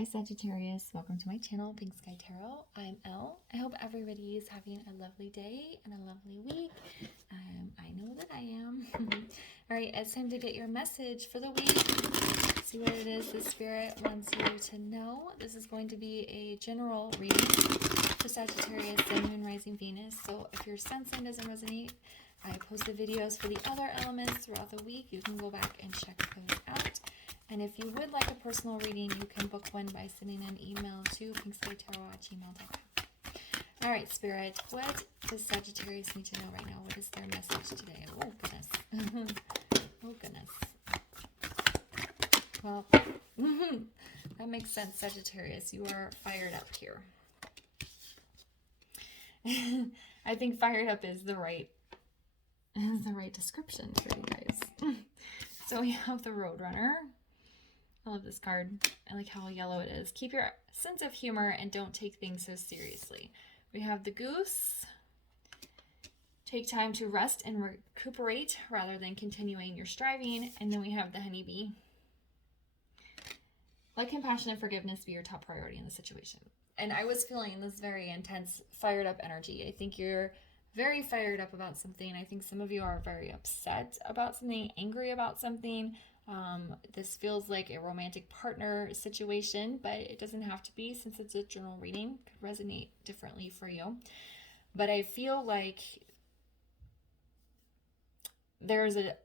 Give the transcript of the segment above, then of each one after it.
Hi Sagittarius, welcome to my channel, Pink Sky Tarot. I'm Elle. I hope everybody is having a lovely day and a lovely week. I know that I am. All right, it's time to get your message for the week. See what it is the Spirit wants you to know. This is going to be a general reading for Sagittarius, Sun, Moon, Rising, Venus. So if your sun sign doesn't resonate, I post the videos for the other elements throughout the week. You can go back and check those out. And if you would like a personal reading, you can book one by sending an email to pinkskytarot@gmail.com. All right, Spirit, what does Sagittarius need to know right now? What is their message today? Oh, goodness. Oh, goodness. Well, that makes sense, Sagittarius. You are fired up here. I think fired up is the right description for you guys. So we have the Roadrunner. I love this card. I like how yellow it is. Keep your sense of humor and don't take things so seriously. We have the Goose. Take time to rest and recuperate rather than continuing your striving. And then we have the Honeybee. Let compassion and forgiveness be your top priority in the situation. And I was feeling this very intense, fired up energy. I think you're very fired up about something. I think some of you are very upset about something, angry about something. This feels like a romantic partner situation, but it doesn't have to be since it's a general reading. It could resonate differently for you. But I feel like it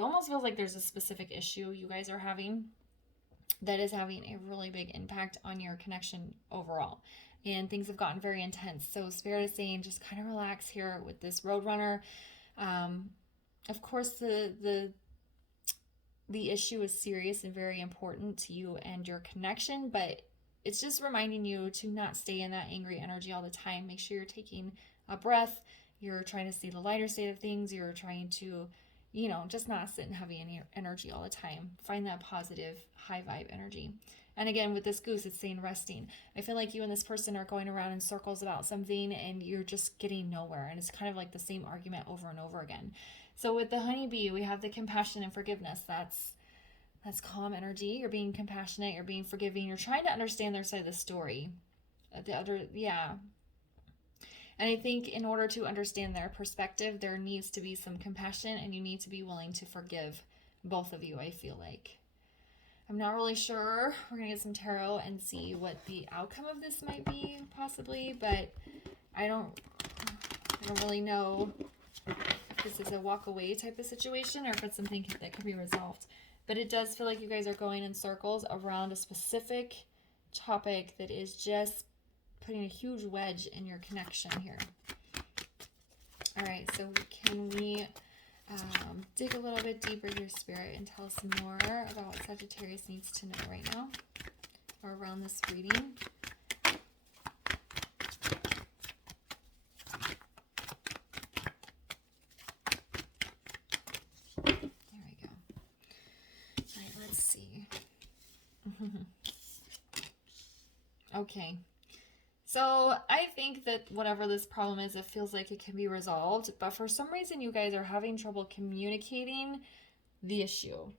almost feels like there's a specific issue you guys are having that is having a really big impact on your connection overall. And things have gotten very intense. So Spirit is saying just kind of relax here with this Roadrunner. Of course, the issue is serious and very important to you and your connection, but it's just reminding you to not stay in that angry energy all the time. Make sure you're taking a breath. You're trying to see the lighter state of things. You're trying to, just not sit in heavy energy all the time. Find that positive, high vibe energy. And again, with this Goose, it's saying resting. I feel like you and this person are going around in circles about something and you're just getting nowhere. And it's kind of like the same argument over and over again. So with the Honeybee, we have the compassion and forgiveness. That's calm energy. You're being compassionate. You're being forgiving. You're trying to understand their side of the story. And I think in order to understand their perspective, there needs to be some compassion and you need to be willing to forgive both of you, I feel like. I'm not really sure. We're going to get some tarot and see what the outcome of this might be, possibly, but I don't really know if this is a walk away type of situation or if it's something that can be resolved. But it does feel like you guys are going in circles around a specific topic that is just putting a huge wedge in your connection here. All right, so can we dig a little bit deeper here, Spirit, and tell us more about what Sagittarius needs to know right now or around this reading? There we go. All right, let's see. Okay. So I think that whatever this problem is, it feels like it can be resolved. But for some reason, you guys are having trouble communicating the issue.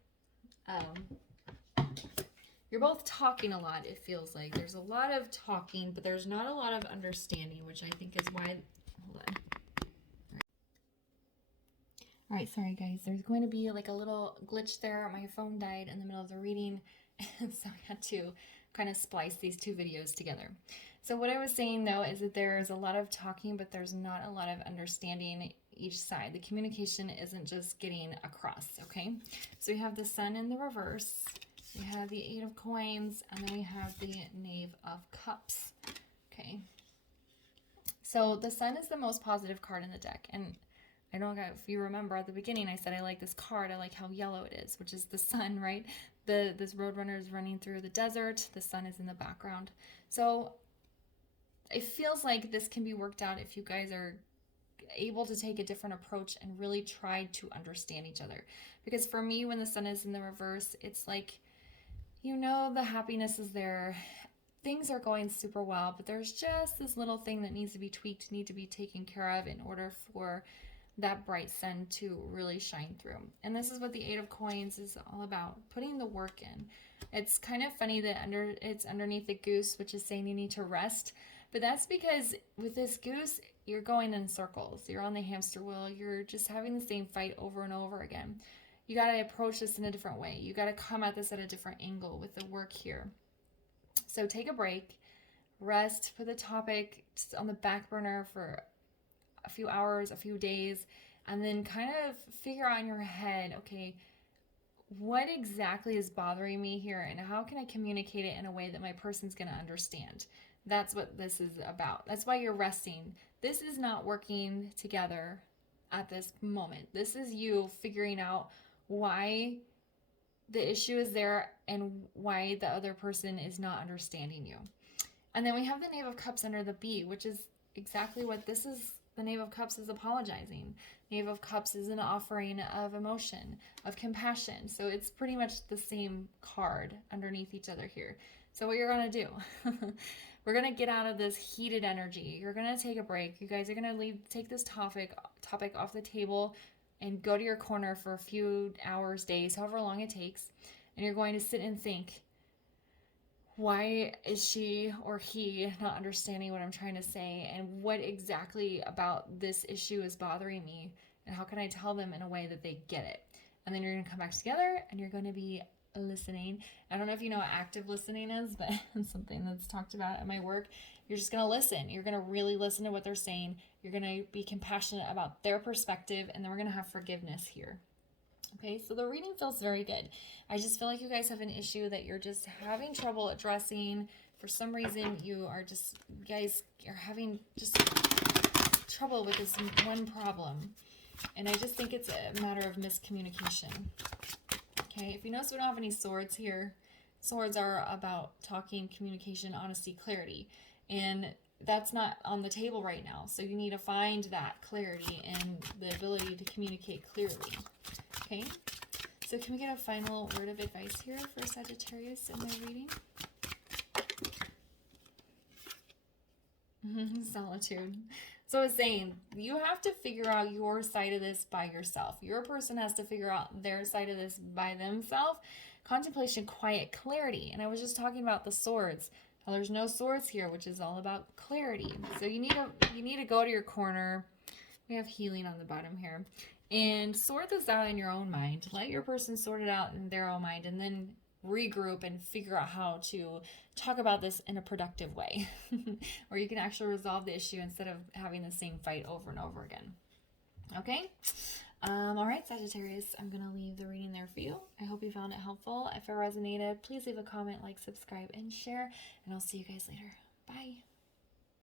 You're both talking a lot, it feels like. There's a lot of talking, but there's not a lot of understanding, which I think is why... Hold on. All right, sorry guys. There's going to be like a little glitch there. My phone died in the middle of the reading, and so I had to kind of splice these two videos together. So what I was saying though is that there's a lot of talking, but there's not a lot of understanding each side. The communication isn't just getting across, okay? So we have the Sun in the reverse, we have the 8 of Coins, and then we have the Knave of Cups, okay? So the Sun is the most positive card in the deck, and I don't know if you remember at the beginning I said I like this card, I like how yellow it is, which is the sun, right? This Roadrunner is running through the desert, the sun is in the background. So it feels like this can be worked out if you guys are able to take a different approach and really try to understand each other. Because for me, when the sun is in the reverse, it's like, the happiness is there. Things are going super well, but there's just this little thing that needs to be tweaked, need to be taken care of in order for that bright sun to really shine through. And this is what the Eight of Coins is all about, putting the work in. It's kind of funny that it's underneath the goose, which is saying you need to rest. But that's because with this goose, you're going in circles. You're on the hamster wheel. You're just having the same fight over and over again. You got to approach this in a different way. You got to come at this at a different angle with the work here. So take a break, rest, put the topic just on the back burner for a few hours, a few days, and then kind of figure out in your head, okay, what exactly is bothering me here and how can I communicate it in a way that my person's going to understand? That's what this is about. That's why you're resting. This is not working together at this moment. This is you figuring out why the issue is there and why the other person is not understanding you. And then we have the Knave of Cups under the B, which is exactly what this is. The Knave of Cups is apologizing. Knave of Cups is an offering of emotion, of compassion. So it's pretty much the same card underneath each other here. So what you're going to do, we're going to get out of this heated energy. You're going to take a break. You guys are going to take this topic off the table and go to your corner for a few hours, days, however long it takes. And you're going to sit and think, why is she or he not understanding what I'm trying to say? And what exactly about this issue is bothering me? And how can I tell them in a way that they get it? And then you're going to come back together and you're going to be listening. I don't know if you know what active listening is, but it's something that's talked about at my work. You're just going to listen. You're going to really listen to what they're saying. You're going to be compassionate about their perspective, and then we're going to have forgiveness here. Okay, so the reading feels very good. I just feel like you guys have an issue that you're just having trouble addressing. For some reason, you guys are having just trouble with this one problem. And I just think it's a matter of miscommunication. Okay, if you notice, we don't have any swords here. Swords are about talking, communication, honesty, clarity. And that's not on the table right now. So you need to find that clarity and the ability to communicate clearly. Okay, so can we get a final word of advice here for Sagittarius in their reading? Solitude. So it's saying you have to figure out your side of this by yourself. Your person has to figure out their side of this by themselves. Contemplation, quiet, clarity. And I was just talking about the swords. Well, there's no swords here, which is all about clarity. So you need to go to your corner. We have healing on the bottom here. And sort this out in your own mind. Let your person sort it out in their own mind, and then regroup and figure out how to talk about this in a productive way. Where you can actually resolve the issue instead of having the same fight over and over again. Okay? All right, Sagittarius, I'm going to leave the reading there for you. I hope you found it helpful. If it resonated, please leave a comment, like, subscribe, and share. And I'll see you guys later. Bye.